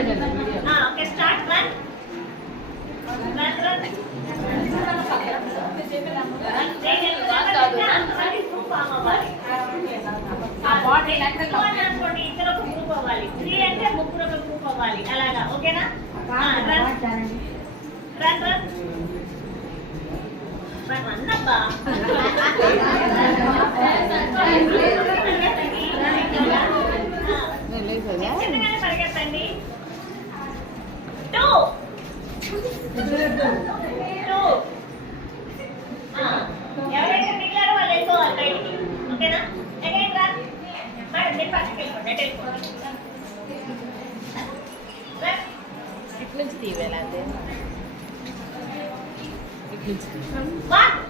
okay start run run run అనుకోండి ఇద్దరు ఒక గ్రూప్ అవ్వాలి 3 అంటే ముగ్గురు ఒక గ్రూప్ అవ్వాలి అలాగా ఓకేనా రన్ రన్ అన్నబ్బా పరిగెత్తండి 2 ఎవరైతే మిగిలారో వాళ్ళు వెళ్ళిపోవాలి బయటికి ఓకేనా అగైన్ రన్ మేడం మీరు పక్కకి వెళ్ళిపోండి అటు వెళ్ళిపోండి ఇట్లా నుంచి తీయాలి అదే ఇట్లా నుంచి 1